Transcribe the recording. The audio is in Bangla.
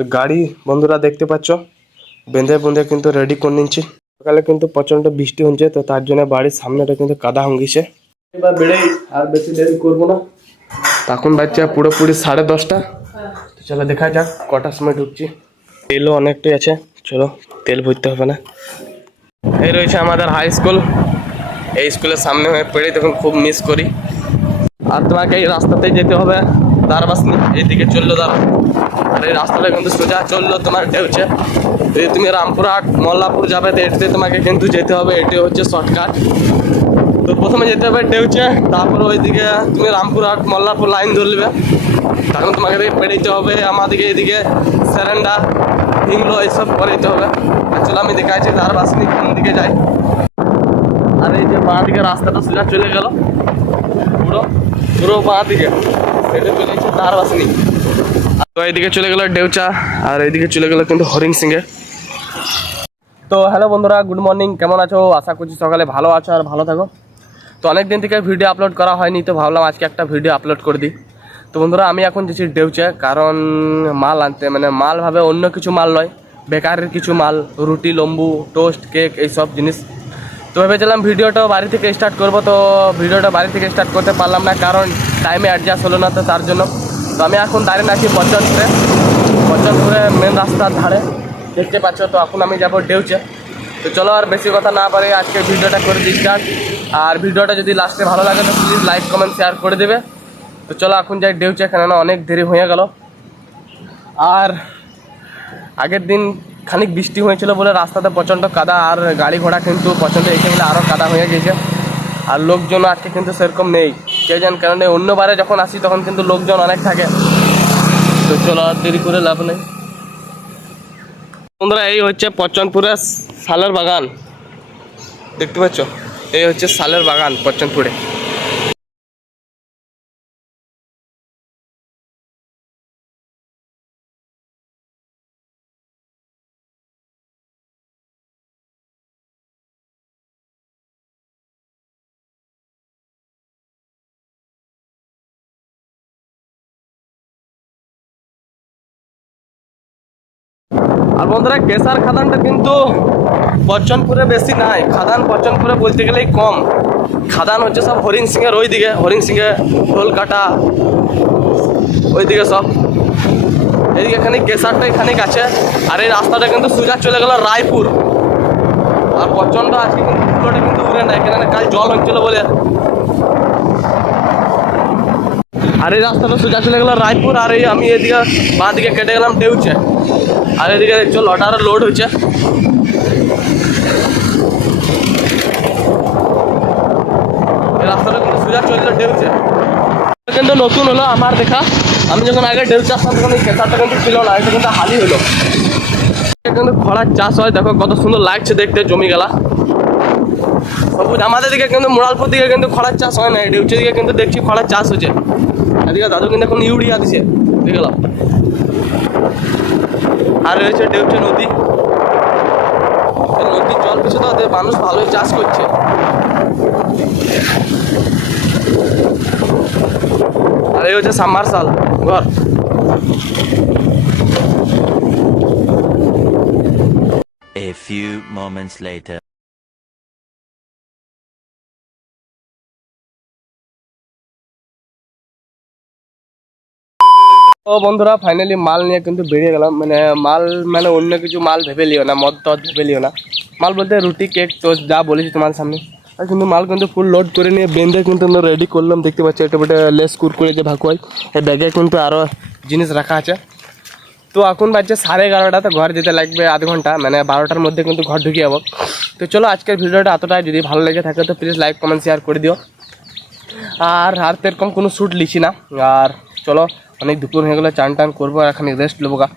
তো গাড়ি বন্ধুরা দেখতে পাচ্ছ বেঁধে বেঁধে কিন্তু রেডি করে নিচ্ছি। সকালে কিন্তু প্রচন্ড বৃষ্টি হচ্ছে, তো তার জন্য বাড়ির সামনেটা কিন্তু কাদা হয়ে গেছে। এবার বেড়েই আর বেশি দেরি করবো না, তখন বাচ্চা পুরোপুরি 10:30। তো চলো দেখা যাক কটার সময় ঢুকছি। তেলও অনেকটাই আছে, চলো তেল ভরতে হবে না। এই রয়েছে আমাদের হাই স্কুল। এই স্কুলের সামনে হয়ে পেড়ে তখন খুব মিস করি। আর তোমাকে এই রাস্তাতেই যেতে হবে দারবাসনি, এইদিকে চললো দাঁড়া। আর এই রাস্তাটা কিন্তু সোজা চললো তোমার ঢেউছে। যদি তুমি রামপুরহাট মোল্লাপুর যাবে তো এটিতে তোমাকে কিন্তু যেতে হবে, এটি হচ্ছে শর্টকাট। তো প্রথমে যেতে হবে ঢেউছে, তারপর ওইদিকে তুমি রামপুরহাট মোল্লাপুর লাইন ধরবে, তখন তোমাকে এদিকে পেড়িতে হবে আমাদেরকে এদিকে সেরেন্ডা হিংলো এইসব করে দিতে হবে। আর চলো আমি দেখাচ্ছি দারবাসনি কোন দিকে যাই। আর এই যে বাঁ দিকে রাস্তাটা সোজা চলে গেল, পুরো পুরো বাঁ দিকে এটা চলে যাচ্ছে দারবাসনি। তো এইদিকে চলে গেল ডেউচা, আর এইদিকে চলে গেল কিন্তু হরিং সিংয়ে। তো হ্যালো বন্ধুরা, গুড মর্নিং, কেমন আছো? আশা করছি সকালে ভালো আছো আর ভালো থাকো। তো অনেক দিন থেকে ভিডিও আপলোড করা হয়নি, তো ভাবলাম আজকে একটা ভিডিও আপলোড করে দিই। তো বন্ধুরা আমি এখন যাচ্ছি ডেউচা, কারণ মাল আনতে, মানে মাল ভাবে অন্য কিছু মাল নয়, বেকারের কিছু মাল, রুটি, লম্বু, টোস্ট, কেক এইসব জিনিস। তো ভেবেছিলাম ভিডিওটা বাড়ি থেকে স্টার্ট করব, তো ভিডিওটা বাড়ি থেকে স্টার্ট করতে পারলাম না, কারণ টাইমে অ্যাডজাস্ট হলো না, তো তার জন্য। তো আমি এখন দাঁড়িয়ে আছি পঞ্চনপুরে মেন রাস্তার ধারে, দেখতে পাচ্ছ। তো এখন আমি যাবো ডেউচে। তো চলো আর বেশি কথা না পারে আজকে ভিডিওটা করে দিই স্টার্ট। আর ভিডিওটা যদি লাস্টে ভালো লাগে তো প্লিজ লাইক কমেন্ট শেয়ার করে দেবে। তো চলো এখন যাই ডেউচে, কেননা অনেক দেরি হয়ে গেল। আর আগের দিন খানিক বৃষ্টি হয়েছিল বলে রাস্তাতে প্রচণ্ড কাদা, আর গাড়ি ঘোড়া কিন্তু প্রচণ্ড এসে বলে আরও কাদা হয়ে গেছে। আর লোকজন আজকে কিন্তু সেরকম নেই, কে জান, কারণ অন্যবারে যখন আসি তখন কিন্তু লোকজন অনেক থাকে। তো চলো আর দেরি করে লাভ নেই। বন্ধুরা এই হচ্ছে পচনপুরের শালের বাগান, দেখতে পাচ্ছ? এই হচ্ছে শালের বাগান পচনপুরে। আর বন্ধুরা কেশার খাদানটা কিন্তু পচনপুরে বেশি নাই, খাদান পচনপুরে বলতে গেলেই কম। খাদান হচ্ছে সব হরিং সিংয়ের ওইদিকে, হরিং সিংয়ে ঢোলকাটা ওইদিকে সব। এইদিকে খানিক কেশারটাই খানিক আছে। আর এই রাস্তাটা কিন্তু সোজা চলে গেল রায়পুর। আর প্রচণ্ড আজকে কিন্তু ফুলোটা কিন্তু উড়ে নাই, কেন কাল জল হচ্ছিল বলে। আর এই রাস্তাটা সোজা চলে গেল রায়পুর। আর এই আমি এদিকে বাঁ দিকে কেটে গেলাম ডেউচে। আর এদিকে দেখছো লটার লোড হচ্ছে। এই রাস্তাটা কিন্তু সোজা চললো ডেউচে, কিন্তু নতুন হলো আমার দেখা। আমি যখন আগে ডেউচে আসতাম তখন এই কেঁচাটা কিন্তু ছিল না, এটা কিন্তু হালি হলো। কিন্তু খড়ার চাষ হয়, দেখো কত সুন্দর লাগছে দেখতে জমি গেলা সবুজ। আমাদের দিকে কিন্তু মোড়ালপুর দিকে কিন্তু খড়ার চাষ হয় না, ডেউচে দিকে কিন্তু দেখছি খড়ার চাষ হচ্ছে। এদিকে দাদু কিন্তু এখন ইউরিয়া দিছে, দেখলাম। আর রয়েছে ডেউচে নদী, নদীর জল পিছু তো মানুষ ভালোই চাষ করছে। আর এই হচ্ছে সাবমার্শাল ঘর। A few moments later. ও বন্ধুরা ফাইনালি মাল নিয়ে কিন্তু বেরিয়ে গেলাম। মাল অন্য কিছু মাল ভেবে লিও না, মদ টদ ভেবে লিও না। মাল বলতে রুটি, কেক, টোস্ট যা বলেছি তোমার সামনে। আর কিন্তু মাল কিন্তু ফুল লোড করে নিয়ে বেঁধে কিন্তু রেডি করলাম, দেখতে পাচ্ছি। এটা বেটে লেস কুরকুরে যে ভাকুয়াই, এই ব্যাগে কিন্তু আরও জিনিস রাখা আছে। তো এখন বাজছে 11:30, তো ঘর যেতে লাগবে আধ ঘন্টা, 12টার মধ্যে কিন্তু ঘর ঢুকে যাবো। তো চলো আজকের ভিডিওটা এতটাই, যদি ভালো লেগে থাকে তো প্লিজ লাইক কমেন্ট শেয়ার করে দিও। আর সেরকম কোনো শ্যুট লিছি না। আর চলো অনেক দুপুর হয়ে গেলে চান টান করবো, আর এখানে রেস্ট নেবো গা।